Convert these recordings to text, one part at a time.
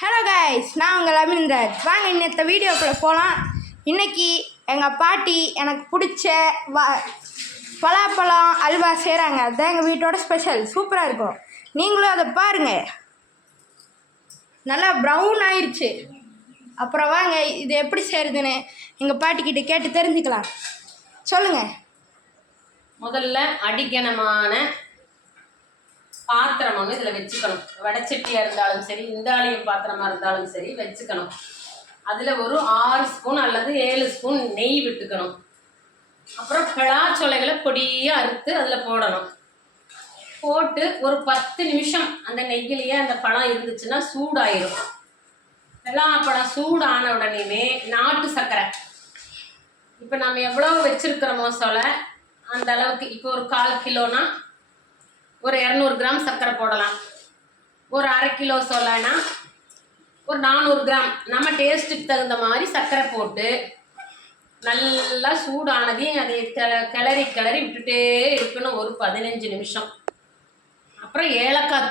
Hello guys, நான் உங்கள் அபிநந்தராஜ். வாங்க இன்னத்த வீடியோக்குள்ளே போகலாம். இன்றைக்கி எங்கள் பாட்டி எனக்கு பிடிச்ச பலாப்பழம் அல்வா செய்கிறாங்க. அதுதான் எங்கள் வீட்டோட ஸ்பெஷல். சூப்பராக இருக்கும். நீங்களும் அதை பாருங்கள். நல்லா ப்ரௌன் ஆயிடுச்சு. அப்புறம் வாங்க இது எப்படி செய்கிறதுன்னு எங்கள் பாட்டிக்கிட்ட கேட்டு தெரிஞ்சுக்கலாம். சொல்லுங்கள். முதல்ல அடிக்கணமான பாத்திரம் ஒன்று இதில் வச்சுக்கணும். வடைச்சட்டியாக இருந்தாலும் சரி, இந்தாலியம் பாத்திரமாக இருந்தாலும் சரி வச்சுக்கணும். அதில் ஒரு 6 ஸ்பூன் அல்லது 7 ஸ்பூன் நெய் விட்டுக்கணும். அப்புறம் பலாச்சொலைகளை பொடியாக அறுத்து அதில் போடணும். போட்டு ஒரு 10 நிமிஷம் அந்த நெய்யிலேயே அந்த பழம் இருந்துச்சுன்னா சூடாயிரும். பலாப்பழம் சூடான உடனேமே நாட்டு சர்க்கரை, இப்போ நம்ம எவ்வளோ வச்சுருக்கிறோமோ சொலை அந்த அளவுக்கு, இப்போ ஒரு 1/4 கிலோனா ஒரு 200 கிராம் சர்க்கரை போடலாம். ஒரு 1/2 கிலோ சொலைனா ஒரு 400 கிராம் நம்ம டேஸ்ட்டுக்கு தகுந்த மாதிரி சர்க்கரை போட்டு நல்லா சூடானதையும் அதை கிளறி கிளறி விட்டுட்டே இருக்கணும் ஒரு 15 நிமிஷம். அப்புறம் ஏலக்காய்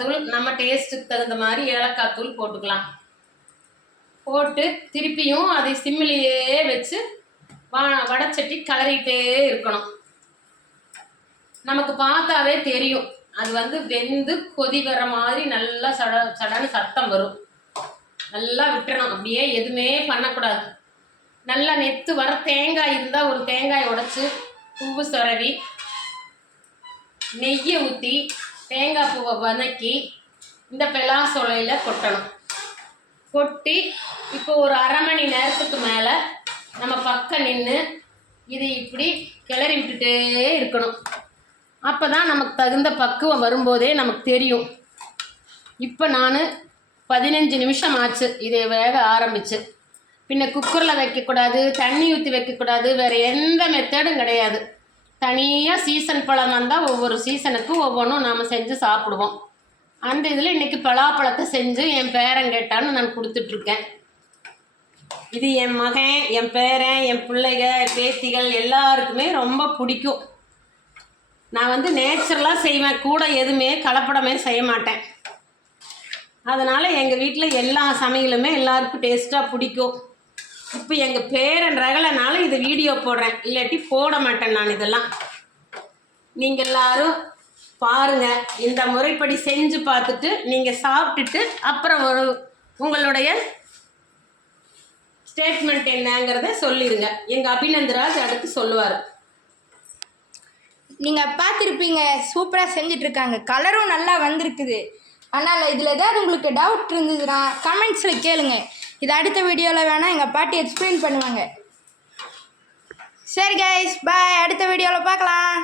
தூள் நம்ம டேஸ்ட்டுக்கு தகுந்த மாதிரி ஏலக்காய் தூள் போட்டுக்கலாம். போட்டு திருப்பியும் அதை சிம்மிலேயே வச்சு வடைச்சட்டி கிளறிட்டே இருக்கணும். நமக்கு பார்த்தாவே தெரியும் அது வெந்து கொதி வர மாதிரி நல்லா சடன்னு சத்தம் வரும். நல்லா விட்டுறணும். அப்படியே எதுவுமே பண்ணக்கூடாது. நல்லா நெத்து வர தேங்காய் இருந்தால் ஒரு தேங்காய் உடைச்சி பூவு சொரவி நெய்யை ஊற்றி தேங்காய் பூவை வதக்கி இந்த பலாச்சொலையில் கொட்டணும். கொட்டி இப்போ ஒரு 1/2 மணி நேரத்துக்கு மேலே நம்ம பக்கம் நின்று இது இப்படி கிளறி விட்டுட்டே இருக்கணும். அப்போ தான் நமக்கு தகுந்த பக்குவம் வரும்போதே நமக்கு தெரியும். இப்போ நான் 15 நிமிஷம் ஆச்சு இதை வேக ஆரம்பிச்சு. பின்ன குக்கரில் வைக்கக்கூடாது, தண்ணி ஊற்றி வைக்கக்கூடாது, வேறு எந்த மெத்தடும் கிடையாது. தனியாக சீசன் பழம் வந்தால் ஒவ்வொரு சீசனுக்கும் ஒவ்வொன்றும் நாம் செஞ்சு சாப்பிடுவோம். அந்த இதில் இன்றைக்கி பலாப்பழத்தை செஞ்சு என் பேரன் கேட்டான்னு நான் கொடுத்துட்ருக்கேன். இது என் மகன், என் பேரன், என் பிள்ளைக, பேத்திகள் எல்லாருக்குமே ரொம்ப பிடிக்கும். நான் நேச்சுரலாக செய்வேன். கூட எதுவுமே கலப்படமே செய்ய மாட்டேன். அதனால் எங்கள் வீட்டில் எல்லா சமையலுமே எல்லாருக்கும் டேஸ்ட்டாக பிடிக்கும். இப்போ எங்கள் பேரன் ரகலைனால இது வீடியோ போடுறேன், இல்லாட்டி போட மாட்டேன் நான். இதெல்லாம் நீங்கள் எல்லோரும் பாருங்கள். இந்த முறைப்படி செஞ்சு பார்த்துட்டு நீங்கள் சாப்பிட்டுட்டு அப்புறம் உங்களுடைய ஸ்டேட்மெண்ட் என்னங்கிறத சொல்லிடுங்க. எங்கள் அபிநந்தராஜ் அடுத்து சொல்லுவார். நீங்கள் பார்த்துருப்பீங்க, சூப்பராக செஞ்சிட்ருக்காங்க. கலரும் நல்லா வந்திருக்குது. அதனால் இதில் ஏதாவது உங்களுக்கு டவுட் இருந்ததுன்னா கமெண்ட்ஸில் கேளுங்க. இது அடுத்த வீடியோவில் வேணால் எங்கள் பாட்டி எக்ஸ்பிளைன் பண்ணுவாங்க. சரி கைஸ், பாய். அடுத்த வீடியோவில் பார்க்கலாம்.